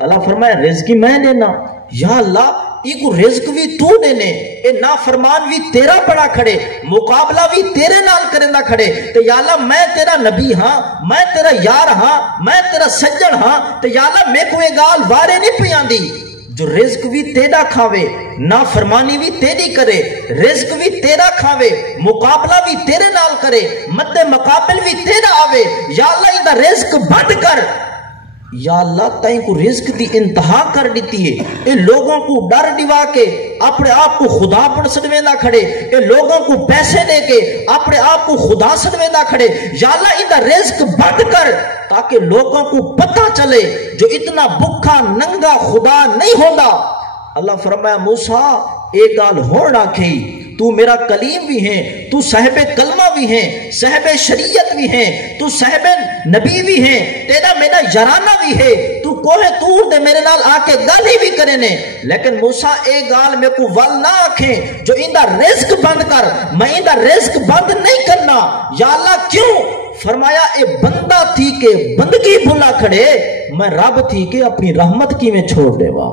اللہ فرمایا رزق میں دینا، یا اللہ ایک رزق بھی تو دینے، اے نافرمان بھی تیرا بڑا کھڑے، مقابلہ بھی تیرے نال کرندہ کھڑے، تو یا اللہ میں تیرا نبی ہاں، میں تیرا یار ہاں، میں تیرا سجن ہاں، تو یا اللہ میں کوئی گال وارے نہیں پیان دی، جو رزق بھی تیرا کھاوے، نافرمانی بھی تیری کرے، رزق بھی تیرا کھاوے، مقابلہ بھی تیرے نال کرے، مد مقابل بھی تیرا آوے، یا اللہ اندہ رزق بند کر، یا اللہ تائیں کو رزق دی انتہا کر دیتی ہے، اے لوگوں کو ڈر ڈیوا کے اپنے آپ کو خدا پر سڑویندہ کھڑے، اے لوگوں کو پیسے دے کے اپنے آپ کو خدا سڑویندہ کھڑے، یا اللہ اندہ رزق بند کر تاکہ لوگوں کو پتہ چلے جو اتنا بکھا ننگا خدا نہیں ہوگا۔ اللہ فرمایا موسیٰ ایک گال ہون رکھے، تو میرا کلیم بھی ہیں، تو صاحب کلمہ بھی ہیں، صاحب شریعت بھی ہیں، تو صاحب نبی بھی ہیں، تیرا میرا یارانہ بھی ہے، تو کوہ تور دے میرے نال آکے گالی بھی کرنے، لیکن موسیٰ ایک گال میں کو ول نہ آکھیں جو اندہ رزق بند کر، میں اندہ رزق بند نہیں کرنا۔ یا اللہ کیوں؟ فرمایا اے بندہ تھی کہ بندگی بھلا کھڑے، میں رب تھی کہ اپنی رحمت کی میں چھوڑ دے وا۔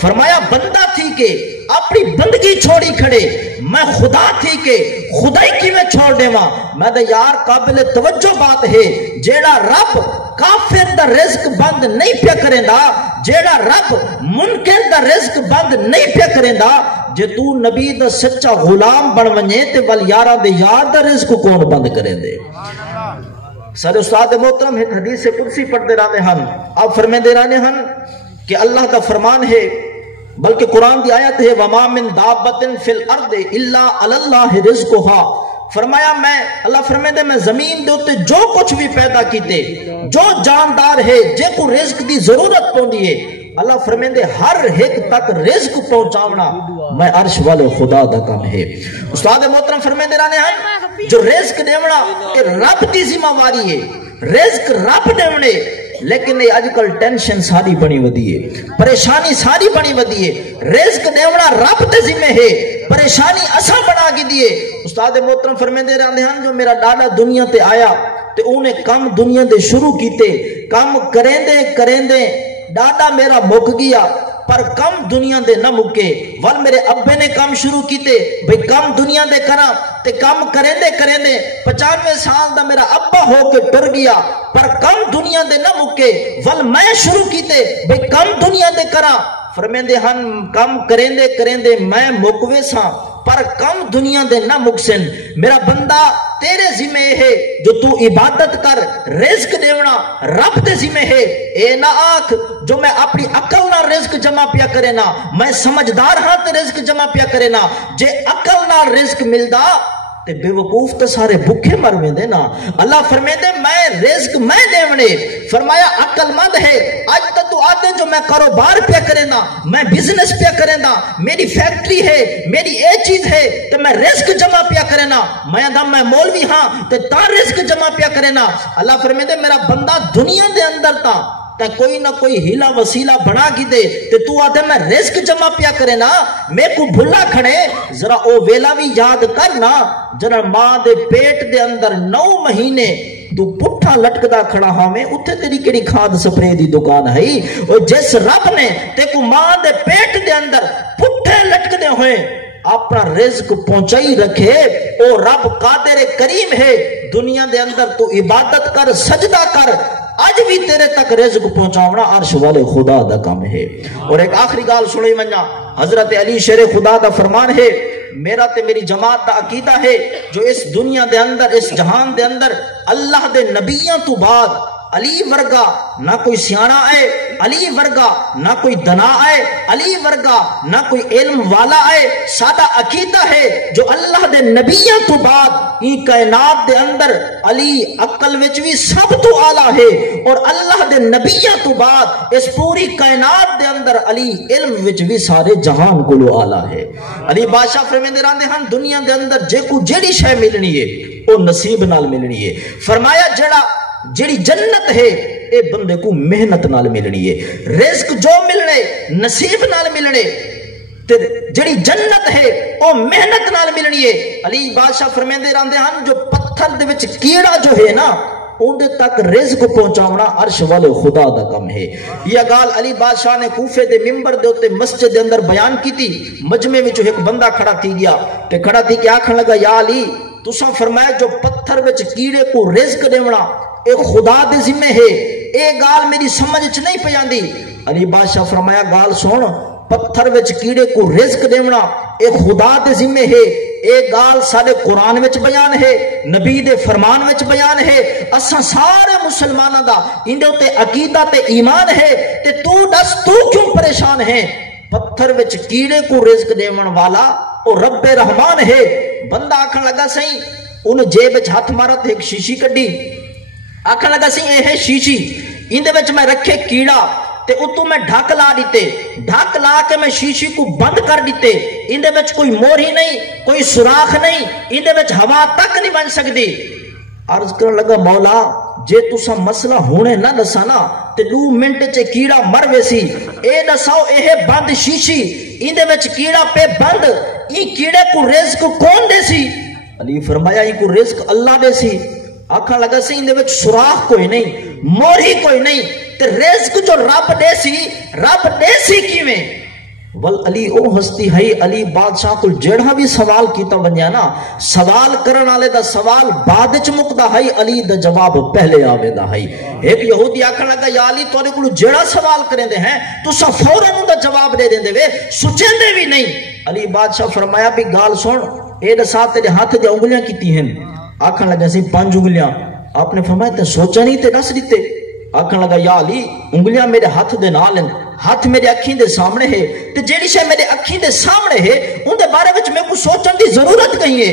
فرمایا بندہ تھی کہ اپنی بندگی چھوڑی کھڑے، میں خدا تھی کہ خدائی کی میں چھوڑ دے وا۔ میں دے یار قابل توجہ بات ہے، جیڑا رب کافر دا رزق بند نہیں پیا کریں دا، جیڑا رب منکر دا رزق بند نہیں پیا کریں دا، جے تو نبی دا سچا غلام بن ونجے تے ول یارہ دے یار دا رزق کون بند کریں دے۔ سارے استاد محترم ایک حدیث قدسی پڑھ دے رہنے ہن، آپ فرمے دے رہنے ہن کہ اللہ کا فرمان ہے، بلکہ قرآن دی آیت ہے وَمَا مِن دَابَّةٍ فِي الْأَرْضِ إِلَّا عَلَى اللَّهِ رِزْقُهَا۔ فرمایا میں اللہ فرمے دے میں زمین دے ہوتے جو کچھ بھی پیدا کیتے، جو جاندار ہے جے کو رزق دی ضرورت پوندی ہے، اللہ فرمے دے ہر ایک تک رزق پہنچاونا میں عرش والے خدا دا کام ہے۔ استاد محترم فرمے دے رہنے ہیں جو رزق دیونا کہ رب دی ذمہ واری ہے، رزق رب دیونے، لیکن یہ آج کل ٹینشن ساری بنی ودی ہے، پریشانی ساری بنی ودی ہے، رزق دیونا رب تے ذمہ ہے، پریشانی اسا بنا کی دیئے۔ استاد محترم فرمے دے رہنے ہیں جو میرا ڈاڈا دنیا تے آیا تے انہیں کم دنیا دے شروع کیتے، کم کریں دے ڈاڈا میرا مک گیا، پر کم دنیا دے نہ مکے، ول میرے ابے نے کام شروع کیتے بھئی کم دنیا دے کرا تے کم کریں دے 95 سال دا میرا ابا ہو کے ٹر گیا، پر کم دنیا دے نہ مکے، ول میں شروع کیتے بھئی کم دنیا دے کرا، فرمین دے ہن کم کریں دے میں مکوے ساں، پر کم دنیا دے نہ مکسن، میرا بندہ تیرے ذمہ ہے جو تو عبادت کر، رزق دیونا رب دے ذمہ ہے، اے نہ آنکھ جو میں اپنی عقل نہ رزق جمع پیا کرے نا، میں سمجھدار ہاں تے رزق جمع پیا کرے نا، جے عقل نہ رزق ملدا تے بے وقوف تے سارے بکھے مرویں دے نا۔ اللہ فرمے دے میں رزق میں دیونے، فرمایا عقل مند ہے، آج تک تو آتے جو میں کاروبار پیا کرے نا، میں بزنس پیا کرے نا، میری فیکٹری ہے، میری اے چیز ہے تے میں رزق جمع پیا کرے نا، میں مولوی ہاں تے تا رزق جمع پیا کرے نا۔ اللہ فرمے دے میرا بندہ دنیا دے اندر تا تے کوئی نہ کوئی ہیلا وسیلہ بنا کی دے تے تو آتے میں رزق جمع پیا کرے نا، میں کو بھلا کھڑے ذرا او ویلا بھی یاد کرنا جنر ماں دے پیٹ دے اندر 9 مہینے تو پٹھا لٹکدا کھڑا ہاں میں اتھے تیری کڑی کھاد سپرے دی دکان ہے، اور جس رب نے تے کو ماں دے پیٹ دے اندر پٹھے لٹکدے ہوئے اپنا رزق پہنچائی رکھے، او رب قادر کریم ہے، دنیا دے اندر تو عبادت کر سجدہ کر، آج بھی تیرے تک رزق پہنچاونا عرش والے خدا دا کام ہے۔ اور ایک آخری گال سنی منجا، حضرت علی شیر خدا دا فرمان ہے، میرا تے میری جماعت دا عقیدہ ہے جو اس دنیا دے اندر اس جہان دے اندر اللہ دے نبیاں تو بعد علی ورگا نہ کوئی سیانا آئے، علی ورگا نہ کوئی دنا آئے، علی ورگا نہ کوئی علم والا آئے، سادہ عقیدہ ہے جو اللہ دے نبیوں تو بعد یہ کائنات دے اندر علی عقل وچ بھی سب تو اعلیٰ ہے، اور اللہ دے نبیوں تو بعد اس پوری کائنات دے اندر علی علم وچ بھی سارے جہان کو لو اعلیٰ ہے۔ علی بادشاہ فرمیندے راندے ہن دنیا دے اندر جے کو جیڑی شے ملنی ہے وہ نصیب نال ملنی ہے، فرمایا جڑی جنت ہے اے بندے کو محنت نال ملنی ہے، رزق جو ملنے نصیب نال ملنے، جڑی جنت ہے او محنت نال ملنی ہے۔ علی بادشاہ فرمیندے راندے ہن جو پتھر دے وچ کیڑا جو ہے نا اندے تک رزق پہنچاونا عرش والے خدا دا کم ہے. یہ گال علی بادشاہ نے کوفے دے ممبر دے ہوتے مسجد دے اندر بیان کی تھی. مجمع میں جو ایک بندہ کھڑا تھی گیا تے کھڑا تھی کہ آکھن لگا یا علی تساں فرمایا جو پتھر وچ کیڑے کو رزق دیونا اے خدا دے ذمہ ہے، اے گال میری سمجھ چ نہیں پئی آندی. علی بادشاہ فرمایا گال سن، پتھر وچ کیڑے کو رزق دیونا اے خدا دے ذمہ ہے، اے گال سارے قرآن وچ بیان ہے، نبی دے فرمان وچ بیان ہے، اساں سارے مسلماناں دا اندے تے عقیدہ تے ایمان ہے، تے تو دس تو کیوں پریشان ہے؟ پتھر وچ کیڑے کو رزق دیون والا او رب رحمان ہے. بندہ آکھن لگا سہی، ان جیب وچ ہاتھ مارا تے ایک شیشی کڈی، آکھن لگا سی اے ہے شیشی، اندے وچ میں رکھے کیڑا تے اتو میں ڈھک لا دیتے، ڈھک لا کے میں شیشی کو بند کر دیتے، اندے وچ کوئی موری نہیں، کوئی سوراخ نہیں، اندے وچ ہوا تک نہیں بن سکتی. عرض کرن لگا مولا جے تسا مسئلہ ہونے نہ دسانا تے 2 منٹ چے کیڑا مر ویسی، اے دساؤ اے بند شیشی اندے وچ کیڑا پہ بند، ای کیڑے کو رزق کون دے سی؟ علی فرمایا ای کو رزق اللہ دے سی. آکھن لگا سی اندے وچ سوراخ کوئی نہیں، موری کوئی نہیں، تے رزق جو رب دے سی کیویں؟ ول علی او ہستی ہے علی بادشاہ کو جڑا بھی سوال کیتا ونیا نا، سوال کرن والے دا سوال بعد وچ مکدا ہے، علی دا جواب پہلے آویندا ہے. ایک یہودی آکھن لگا یا علی تواڈے کول جڑا سوال کریندے ہیں تساں فوراً دا جواب دے دیندے وے، سوچیندے بھی نہیں. علی بادشاہ فرمایا بھی گال سن، اے دسا تیرے ہاتھ دی انگلیاں کیتی ہیں؟ آکھن لگا سی 5 انگلیاں. آپ نے فرمایا تے سوچا نہیں تے دس دیتے. آکھن لگا یا علی انگلیاں میرے ہاتھ دے نال ہیں، ہاتھ میرے اکھیں دے سامنے ہے، تے جیڑی شے میرے اکھیں دے سامنے ہے ان دے بارے وچ میں کو سوچن دی ضرورت کہیں ہے.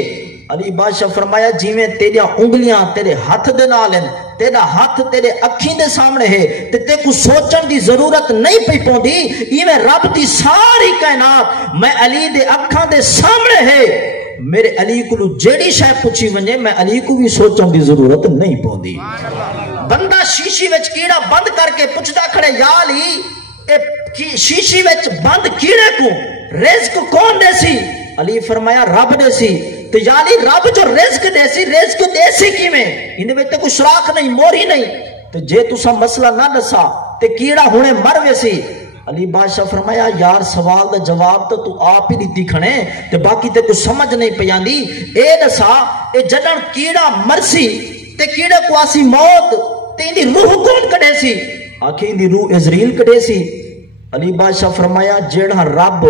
علی بادشاہ فرمایا جویں تیریاں انگلیاں تیرے ہاتھ دے نال ہیں، تیرا ہاتھ تیرے اکھیں دے سامنے ہے تے تے کو سوچن دی ضرورت نہیں پئی پوندی، ایویں رب دی ساری کائنات میں علی دے اکھاں دے سامنے ہے، میرے علی کو جیڑی شے پوچھی ونجے میں علی کو بھی سوچن دی ضرورت نہیں پوندی. بندہ شیشی وچ کیڑا بند کر کے پوچھدا کھڑے یا علی اے شیشی وچ بند کیڑے کو رزق کون دے سی؟ علی فرمایا رب دے سی. تے یا علی رب جو رزق دے سی کیویں؟ اندے وچ تے کوئی سوراخ نہیں، موری نہیں، تے جے تساں مسئلہ نہ دسا تے کیڑا ہونے مر ویسی. علی بادشاہ فرمایا یار سوال دا جواب تو آپ ہی دیتی کھنے تے باقی تے کوئی سمجھ نہیں پیاندی. اے دسا اے جدن کیڑا مرسی تے کیڑے کو آسی موت تے اندی روح کون کڑے سی؟ آکھیں اندی روح عزریل کڑے سی. علی بادشاہ فرمایا جیڑا رب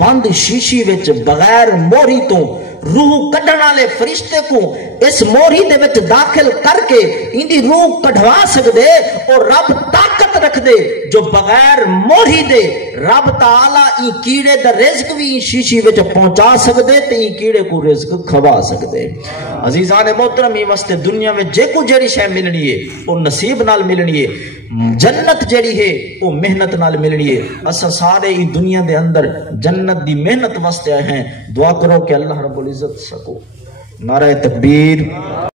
بند شیشی وچ بغیر موری تو روح کڈن والے فرشتے کو اس موری دے وچ داخل کر کے اندی روح کڈھوا سکدے، اور رب طاقت رکھ دے جو بغیر موری دے رب تعالی ای کیڑے دا رزق بھی شیشی وچ پہنچا سکدے تے ای کیڑے کو رزق کھوا سکدے. عزیزان محترم ای واسطے دنیا میں جے کو جیڑی شے ملنی ہے او نصیب نال ملنی ہے، جنت جیڑی ہے وہ محنت نال ملنی ہے. اساں سارے ای دنیا دے اندر جنت دی محنت واسطے آئے ہیں. دعا کرو کہ اللہ رب العزت سکو. نعرہ تکبیر.